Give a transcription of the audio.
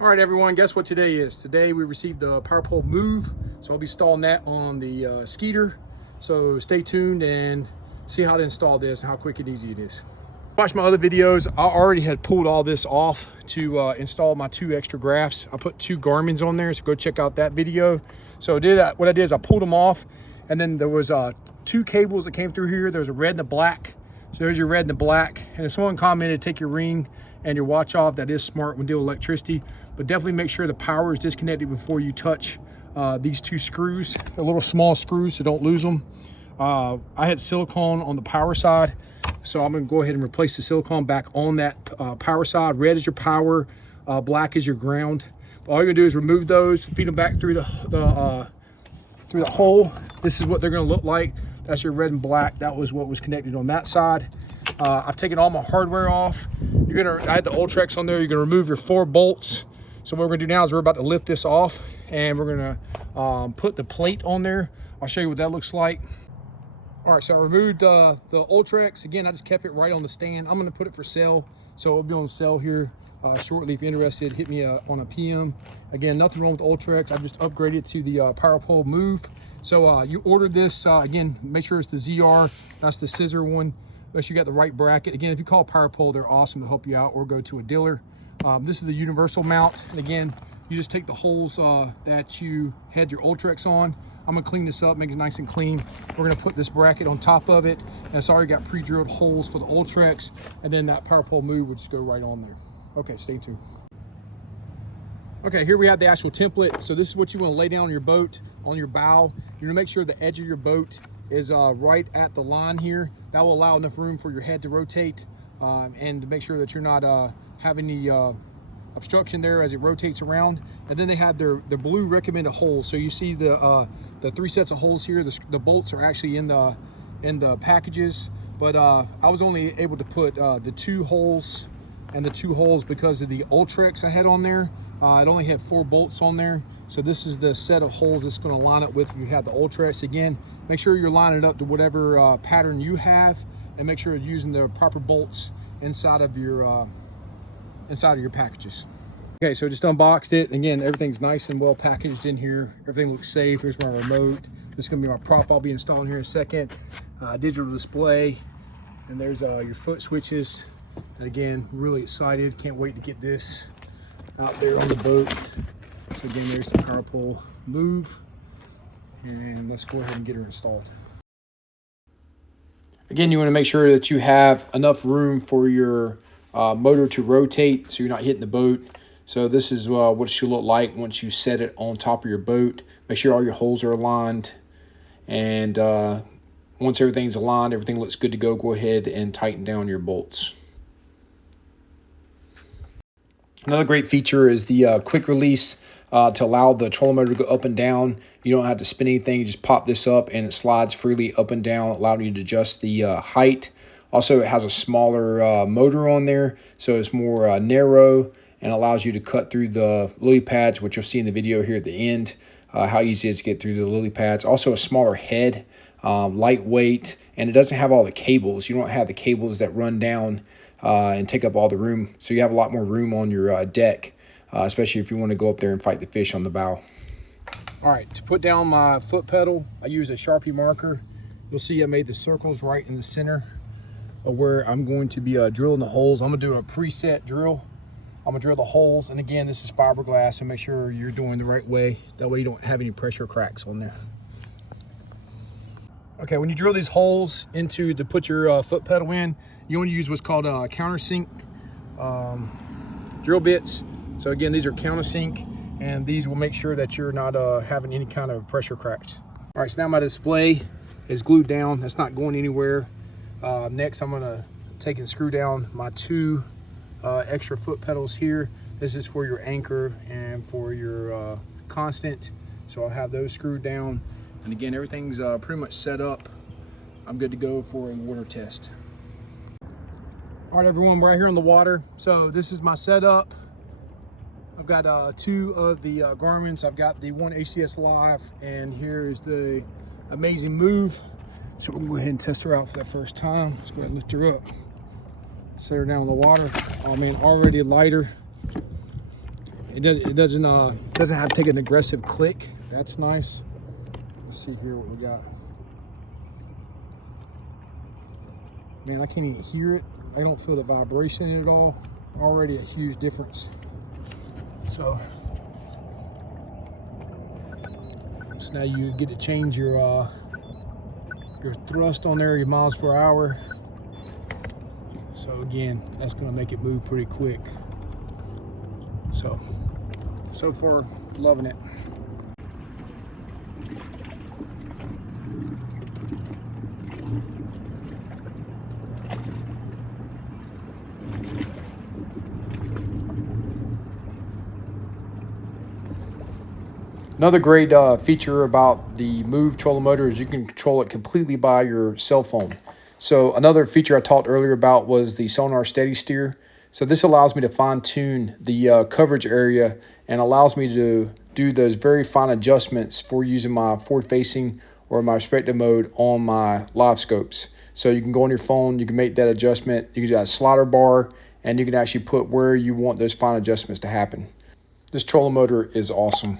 All right, everyone, guess what today is? Today we received the power pole move, so I'll be installing that on the Skeeter. So stay tuned and see how to install this and how quick and easy it is. Watch my other videos. I already had pulled all this off to install my 2 extra graphs. I put 2 Garmins on there, so go check out that video. So what I did is I pulled them off, and then there was 2 cables that came through here. There was a red and a black. So there's your red and the black. And if someone commented, take your ring and your watch off. That is smart when dealing with electricity, but definitely make sure the power is disconnected before you touch these 2 screws. They're little small screws, so don't lose them. I had silicone on the power side, so I'm gonna go ahead and replace the silicone back on that power side. Red is your power, black is your ground. All you're gonna do is remove those, feed them back through the hole. This is what they're gonna look like. That's your red and black. That was what was connected on that side. I've taken all my hardware off. I had the Ultrex on there. You're gonna remove your 4 bolts. So what we're gonna do now is we're about to lift this off, and we're gonna put the plate on there. I'll show you what that looks like. All right, so I removed the Ultrex. Again, I just kept it right on the stand. I'm gonna put it for sale. So it'll be on sale here shortly. If you're interested, hit me on a PM. Again, nothing wrong with Ultrex. I just upgraded to the power pole move. So you ordered this, again, make sure it's the ZR. That's the scissor one. Make sure you got the right bracket. Again, if you call power pole, they're awesome to help you out, or go to a dealer. This is the universal mount. And again, you just take the holes that you had your Ultrex on. I'm gonna clean this up, make it nice and clean. We're gonna put this bracket on top of it, and it's already got pre-drilled holes for the Ultrex, and then that power pole move would just go right on there. Okay, stay tuned. Okay, here we have the actual template. So this is what you want to lay down on your boat, on your bow. You're gonna make sure the edge of your boat is right at the line here. That will allow enough room for your head to rotate, and to make sure that you're not having any obstruction there as it rotates around. And then they have their blue recommended holes. So you see the 3 sets of holes here. The bolts are actually in the packages, but I was only able to put the 2 holes and the 2 holes because of the Ultrex I had on there. It only had 4 bolts on there. So this is the set of holes it's going to line up with if you have the Ultrex. Again, make sure you're lining it up to whatever pattern you have, and make sure you're using the proper bolts inside of your packages. Okay, so just unboxed it. Again, everything's nice and well packaged in here. Everything looks safe. Here's my remote. This is going to be my prop I'll be installing here in a second. Digital display, and there's your foot switches. And again, really excited. Can't wait to get this out there on the boat. So again, there's the power pole move, and let's go ahead and get her installed. Again, you want to make sure that you have enough room for your motor to rotate, so you're not hitting the boat. So this is what it should look like once you set it on top of your boat. Make sure all your holes are aligned, and once everything's aligned, everything looks good to go, go ahead and tighten down your bolts. Another great feature is the quick release to allow the trolling motor to go up and down. You don't have to spin anything. You just pop this up and it slides freely up and down, allowing you to adjust the height. Also, it has a smaller motor on there, so it's more narrow and allows you to cut through the lily pads, which you'll see in the video here at the end, how easy it is to get through the lily pads. Also, a smaller head, lightweight, and it doesn't have all the cables. You don't have the cables that run down and take up all the room, so you have a lot more room on your deck, especially if you want to go up there and fight the fish on the bow. All right, to put down my foot pedal, I use a Sharpie marker. You'll see I made the circles right in the center of where I'm going to be drilling the holes. I'm gonna do a preset drill. I'm gonna drill the holes, and again, this is fiberglass, so make sure you're doing the right way. That way you don't have any pressure cracks on there. Okay, when you drill these holes to put your foot pedal in, you want to use what's called countersink drill bits. So again, these are countersink, and these will make sure that you're not having any kind of pressure cracks. All right, so now my display is glued down. That's not going anywhere. Next, I'm gonna take and screw down my 2 extra foot pedals here. This is for your anchor and for your constant. So I'll have those screwed down. And again, everything's pretty much set up. I'm good to go for a water test. All right, everyone, we're right here on the water. So this is my setup. I've got 2 of the Garmins. I've got the one HDS Live, and here is the Amazing Move. So we'll go ahead and test her out for that first time. Let's go ahead and lift her up. Set her down in the water. Oh man, already lighter. It doesn't have to take an aggressive click. That's nice. Let's see here what we got. Man, I can't even hear it. I don't feel the vibration in it at all. Already a huge difference. So now you get to change your thrust on there, your miles per hour. So again, that's gonna make it move pretty quick. So far, loving it. Another great feature about the Move trolling motor is you can control it completely by your cell phone. So another feature I talked earlier about was the sonar steady steer. So this allows me to fine tune the coverage area and allows me to do those very fine adjustments for using my forward facing or my perspective mode on my live scopes. So you can go on your phone, you can make that adjustment, you can do that slider bar, and you can actually put where you want those fine adjustments to happen. This trolling motor is awesome.